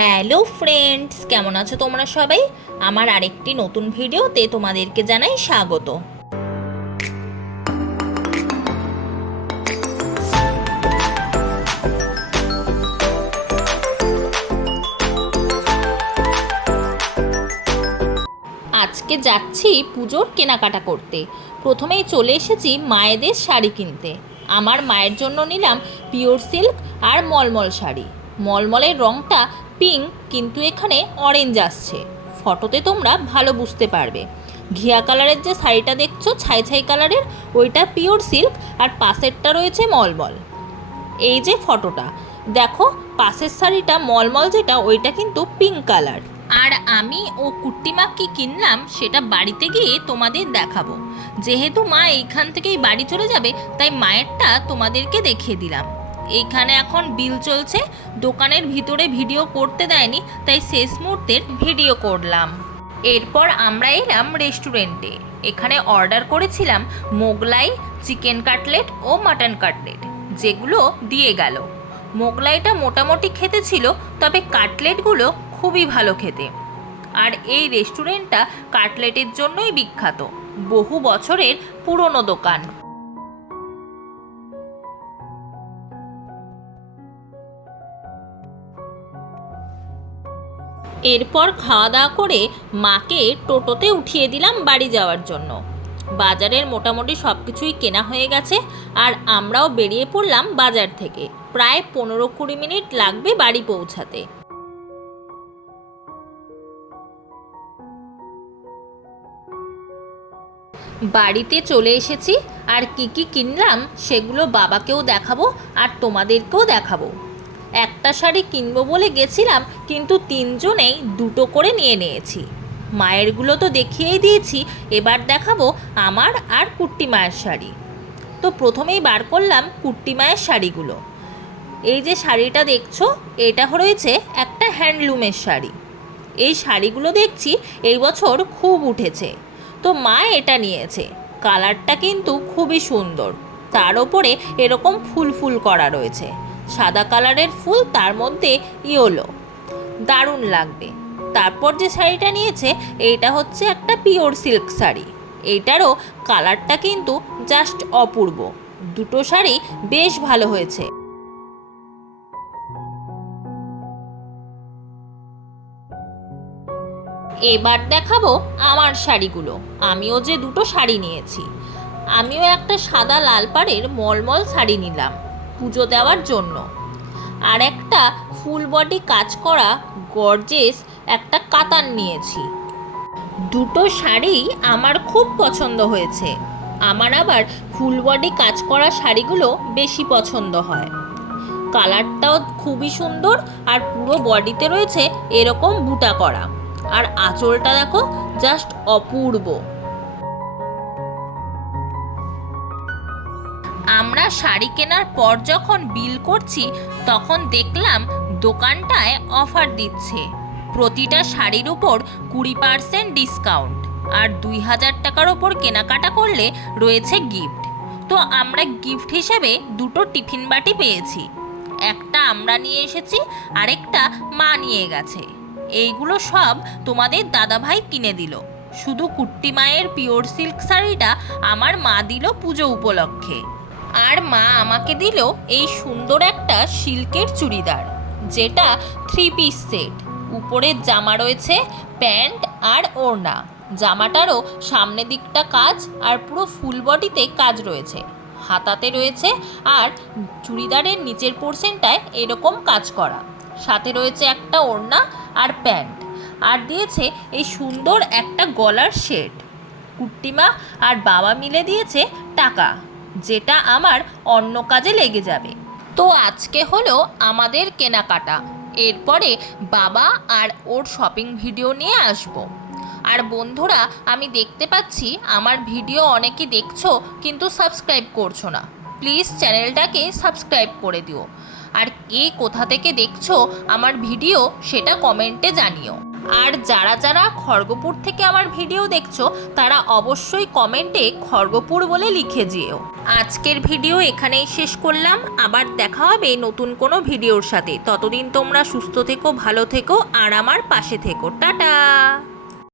Hello friends, কেমন আছো তোমরা সবাই? আমার আরেকটি নতুন ভিডিওতে তোমাদেরকে জানাই স্বাগত। আজকে যাচ্ছি পুজোর কেনাকাটা করতে। প্রথমেই চলে এসেছি মায়েদের শাড়ি কিনতে। আমার মায়ের জন্য নিলাম পিওর সিল্ক আর মলমল শাড়ি। মলমলের রঙটা পিঙ্ক, কিন্তু এখানে অরেঞ্জ আসছে। ফটোতে তোমরা ভালো বুঝতে পারবে। ঘিয়া কালারের যে শাড়িটা দেখছো ছাই ছাই কালারের, ওইটা পিওর সিল্ক আর পাশেরটা রয়েছে মলমল। এই যে ফটোটা দেখো, পাশের শাড়িটা মলমল যেটা, ওইটা কিন্তু পিঙ্ক কালার। আর আমি ও কুট্টিমা কি কিনলাম সেটা বাড়িতে গিয়ে তোমাদের দেখাবো। যেহেতু মা এইখান থেকেই বাড়ি চলে যাবে, তাই মায়েরটা তোমাদেরকে দেখিয়ে দিলাম। এইখানে এখন বিল চলছে, দোকানের ভিতরে ভিডিও করতে দেয়নি, তাই শেষ মুহূর্তের ভিডিও করলাম। এরপর আমরা এলাম রেস্টুরেন্টে। এখানে অর্ডার করেছিলাম মোগলাই, চিকেন কাটলেট ও মাটন কাটলেট, যেগুলো দিয়ে গেল। মোগলাইটা মোটামুটি খেতে ছিল, তবে কাটলেটগুলো খুবই ভালো খেতে। আর এই রেস্টুরেন্টটা কাটলেটের জন্যই বিখ্যাত, বহু বছরের পুরনো দোকান। এরপর খাওয়া দাওয়া করে মাকে টোটোতে উঠিয়ে দিলাম বাড়ি যাওয়ার জন্য। বাজারের মোটামুটি সব কিছুই কেনা হয়ে গেছে, আর আমরাও বেরিয়ে পড়লাম বাজার থেকে। প্রায় 15-20 মিনিট লাগবে বাড়ি পৌঁছাতে। বাড়িতে চলে এসেছি, আর কি কি কিনলাম সেগুলো বাবাকেও দেখাবো আর তোমাদেরকেও দেখাবো। একটা শাড়ি কিনবো বলে গেছিলাম, কিন্তু তিনজনেই দুটো করে নিয়ে নিয়েছি। মায়েরগুলো তো দেখিয়েই দিয়েছি, এবার দেখাবো আমার আর কুট্টি মায়ের শাড়ি। তো প্রথমেই বার করলাম কুট্টি মায়ের শাড়িগুলো। এই যে শাড়িটা দেখছো, এটা রয়েছে একটা হ্যান্ডলুমের শাড়ি। এই শাড়িগুলো দেখছি এই বছর খুব উঠেছে, তো মা এটা নিয়েছে। কালারটা কিন্তু খুবই সুন্দর, তার ওপরে এরকম ফুল ফুল করা রয়েছে, সাদা কালারের ফুল, তার মধ্যে ইয়েলো, দারুণ লাগবে। তারপর যে শাড়িটা নিয়েছে, এইটা হচ্ছে একটা পিওর সিল্ক শাড়ি। এইটারও কালারটা কিন্তু জাস্ট অপূর্ব। দুটো শাড়ি বেশ ভালো হয়েছে। এবার দেখাবো আমার শাড়িগুলো। আমিও যে দুটো শাড়ি নিয়েছি। আমিও একটা সাদা লাল পাড়ের মলমল শাড়ি নিলাম পুজো দেওয়ার জন্য, আর একটা ফুল বডি কাজ করা গর্জেস একটা কাতান নিয়েছি। দুটো শাড়ি আমার খুব পছন্দ হয়েছে। আমার আবার ফুল বডি কাজ করা শাড়িগুলো বেশি পছন্দ হয়। কালারটাও খুবই সুন্দর, আর পুরো বডিতে রয়েছে এরকম বুটা করা, আর আঁচলটা দেখো জাস্ট অপূর্ব। আমরা শাড়ি কেনার পর যখন বিল করছি, তখন দেখলাম দোকানটায় অফার দিচ্ছে। প্রতিটা শাড়ির উপর 20% ডিসকাউন্ট, আর 2000 টাকার ওপর কেনাকাটা করলে রয়েছে গিফট। তো আমরা গিফট হিসেবে দুটো টিফিন বাটি পেয়েছি। একটা আমরা নিয়ে এসেছি, আরেকটা মা নিয়ে গেছে। এইগুলো সব তোমাদের দাদাভাই কিনে দিল। শুধু কুট্টি মায়ের পিওর সিল্ক শাড়িটা আমার মা দিল পুজো উপলক্ষে। আর মা আমাকে দিল এই সুন্দর একটা সিল্কের চুড়িদার, যেটা 3 পিস সেট। উপরের জামা রয়েছে, প্যান্ট আর ওড়না। জামাটারও সামনের দিকটা কাজ, আর পুরো ফুল বডিতে কাজ রয়েছে। হাতাতে রয়েছে, আর চুড়িদারের নিচের পোর্শনটায় এরকম কাজ করা। সাথে রয়েছে একটা ওড়না আর প্যান্ট, আর দিয়েছে এই সুন্দর একটা গলার সেট। কুট্টিমা আর বাবা মিলে দিয়েছে টাকা, যেটা আমার অন্য কাজে লেগে যাবে। তো আজকে হলো আমাদের কেনাকাটা। এরপরে বাবা আর ওর শপিং ভিডিও নিয়ে আসবো। আর বন্ধুরা, আমি দেখতে পাচ্ছি আমার ভিডিও অনেকে দেখছো, কিন্তু সাবস্ক্রাইব করছো না। প্লিজ চ্যানেলটাকে সাবস্ক্রাইব করে দিও। আর কে কোথা থেকে দেখছো আমার ভিডিও, সেটা কমেন্টে জানিও। আর যারা যারা খড়গপুর থেকে আমার ভিডিও দেখছো তারা অবশ্যই কমেন্টে খড়গপুর বলে লিখে যেও। আজকের ভিডিও এখানেই শেষ করলাম, আবার দেখা হবে নতুন কোনো ভিডিওর সাথে। ততদিন তোমরা সুস্থ থেকো, ভালো থেকো আর আমার পাশে থেকো। টাটা।